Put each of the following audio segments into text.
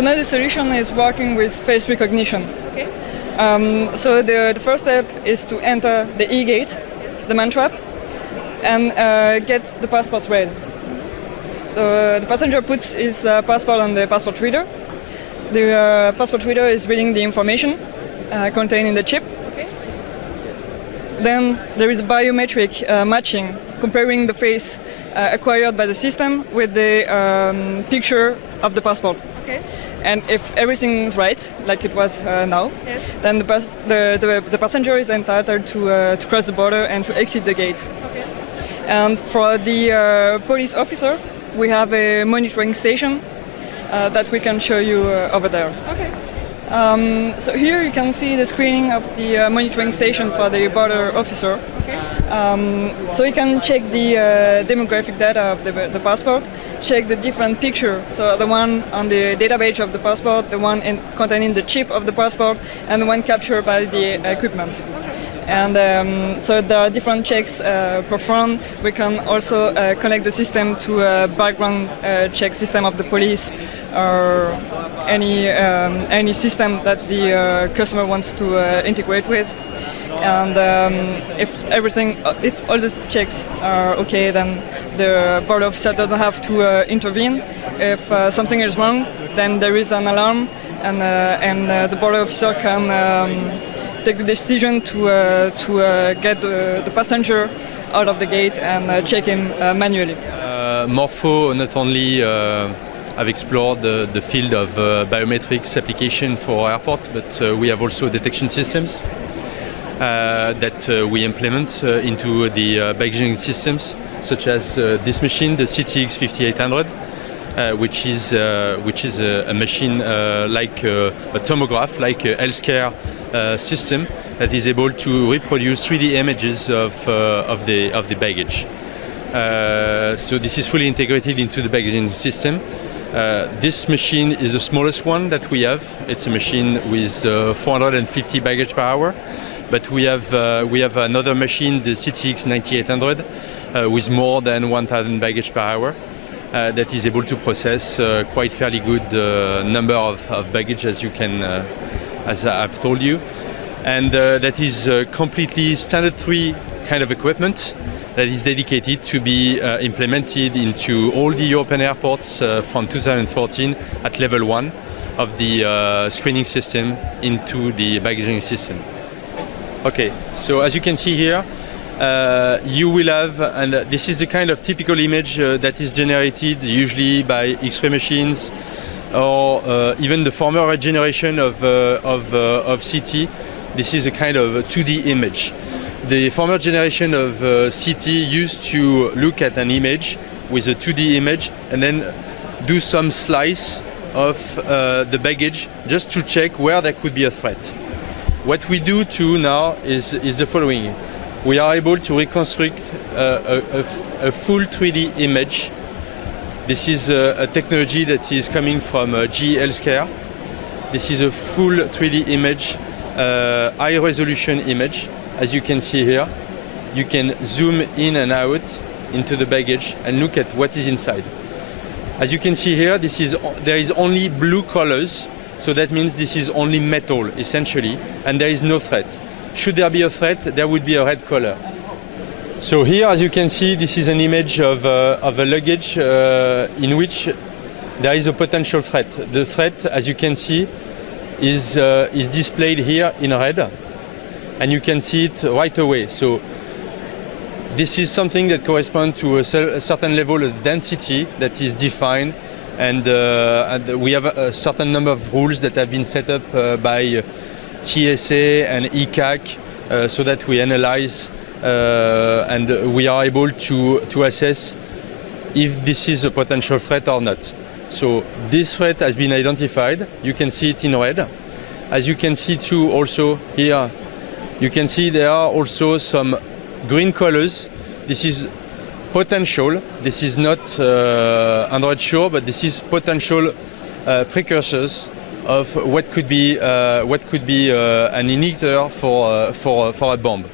So now the solution is working with face recognition. Okay. So the first step is to enter the e-gate, the man trap, and get the passport read. The passenger puts his passport on the passport reader. The passport reader is reading the information contained in the chip. Okay. Then there is biometric matching, comparing the face acquired by the system with the picture of the passport. Okay. And if everything is right, like it was now, Yes. then the passenger is entitled to cross the border and to exit the gate. Okay. And for the police officer, we have a monitoring station that we can show you over there. Okay. So here you can see the screening of the monitoring station for the border officer. Okay. So you can check the demographic data of the passport, check the different picture, so the one on the database of the passport, the one containing the chip of the passport, and the one captured by the equipment. And so there are different checks performed. We can also connect the system to a background check system of the police or any system that the customer wants to integrate with. And if all the checks are okay, then the border officer doesn't have to intervene. If something is wrong, then there is an alarm, and the border officer can take the decision to get the passenger out of the gate and check him manually. Morpho not only have explored the field of biometrics application for airport, but we have also detection systems that we implement into the baggage systems, such as this machine, the CTX 5800. Which is a machine like a tomograph, like a healthcare system that is able to reproduce 3D images of the baggage. So this is fully integrated into the baggage system. This machine is the smallest one that we have. It's a machine with 450 baggage per hour. But we have another machine, the CTX 9800, with more than 1,000 baggage per hour. That is able to process quite fairly good number of baggage, as you can, as I've told you, and that is completely standard 3 kind of equipment that is dedicated to be implemented into all the European airports from 2014 at level 1 of the screening system into the baggaging system. Okay, so as you can see here, you will have, and this is the kind of typical image that is generated usually by X-ray machines or even the former generation of CT. This is a kind of 2D image. The former generation of CT used to look at an image with a 2D image and then do some slice of the baggage just to check where there could be a threat. What we do too now is the following. We are able to reconstruct a full 3D image. This is a technology that is coming from GE Healthcare. This is a full 3D image, high resolution image. As you can see here, you can zoom in and out into the baggage and look at what is inside. As you can see here, there is only blue colors, so that means this is only metal essentially, and there is no threat. Should there be a threat, there would be a red color. So here, as you can see, this is an image of a luggage in which there is a potential threat. The threat, as you can see, is displayed here in red, and you can see it right away. So this is something that corresponds to a certain level of density that is defined, and we have a certain number of rules that have been set up by TSA and ECAC so that we analyze and we are able to assess if this is a potential threat or not. So this threat has been identified. You can see it in red. As you can see too also here, you can see there are also some green colors. This is potential. This is not 100% sure, but this is potential precursors of what could be an igniter for a bomb.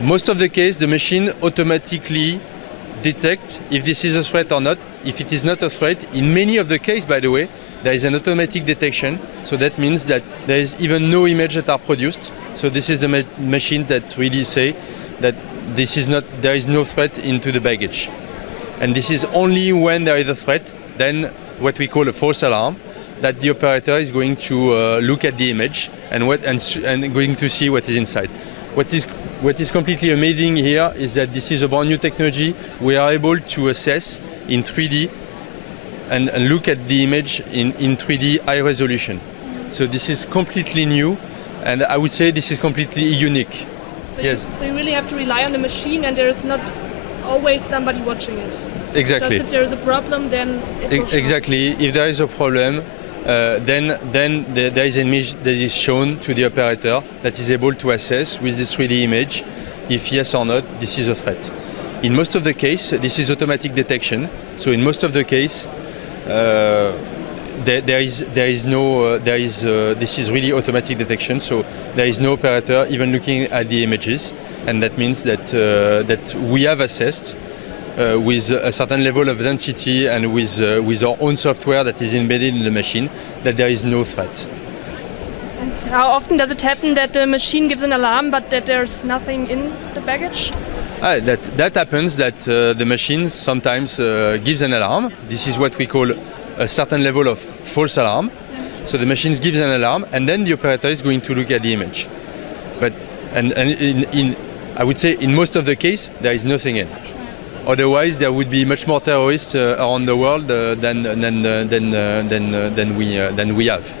Most of the case, the machine automatically detect if this is a threat or not. If it is not a threat, in many of the cases, by the way, there is an automatic detection. So that means that there is even no image that are produced. So this is the machine that really say that there is no threat into the baggage. And this is only when there is a threat, then what we call a false alarm, that the operator is going to look at the image and going to see what is inside. What is completely amazing here is that this is a brand new technology. We are able to assess in 3D and look at the image in 3D high resolution. So this is completely new, and I would say this is completely unique. So yes. So you really have to rely on the machine, and there is not always somebody watching it. Exactly. Just if there is a problem, then it will show. Exactly. If there is a problem, then there is an image that is shown to the operator that is able to assess with this 3D image if yes or not this is a threat. In most of the case, this is automatic detection. So in most of the case, this is really automatic detection. So there is no operator even looking at the images, and that means that we have assessed with a certain level of density and with our own software that is embedded in the machine, that there is no threat. And how often does it happen that the machine gives an alarm but that there's nothing in the baggage? That happens, that the machine sometimes gives an alarm. This is what we call a certain level of false alarm. So the machine gives an alarm, and then the operator is going to look at the image. But I would say in most of the case there is nothing in. Otherwise, there would be much more terrorists around the world than we have.